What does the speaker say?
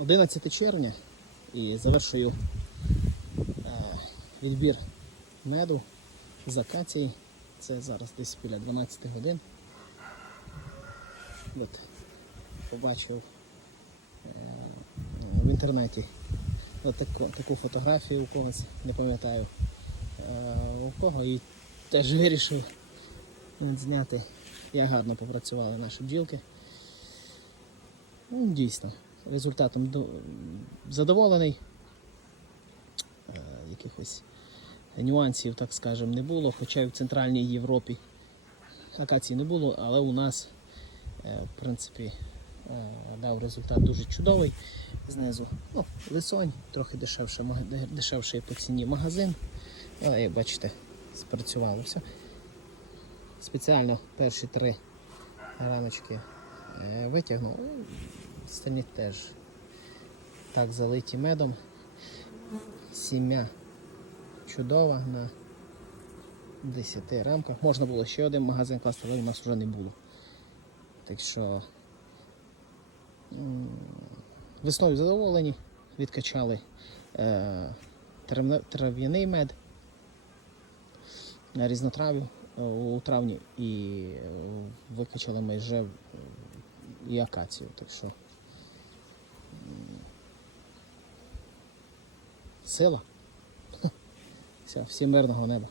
11 червня і завершую е, відбір меду з акації. Це зараз десь біля 12 годин. От, побачив е, в інтернеті от таку, таку фотографію у когось, не пам'ятаю е, у кого, і теж вирішив зняти, як гарно попрацювали наші бджілки. Ну, дійсно, результатом задоволений. Е, Якихось нюансів, так скажемо, не було, хоча й в Центральній Європі акації не було, але у нас, е, в принципі, е, дав результат дуже чудовий. Знизу ну, лисонь, трохи дешевше, дешевший по ціні магазин. Але, як бачите, спрацювало все. Спеціально перші три рамочки е, витягнув. Остальні теж так залиті медом. Сім'я чудова на 10 рамках. Можна було ще один магазин класти, але у нас вже не було. Так що весною задоволені, відкачали е, трав'яний мед на різнотрав'ю е, у травні і е, викачали майже і акацію. Так що сила. Все, всім мирного неба.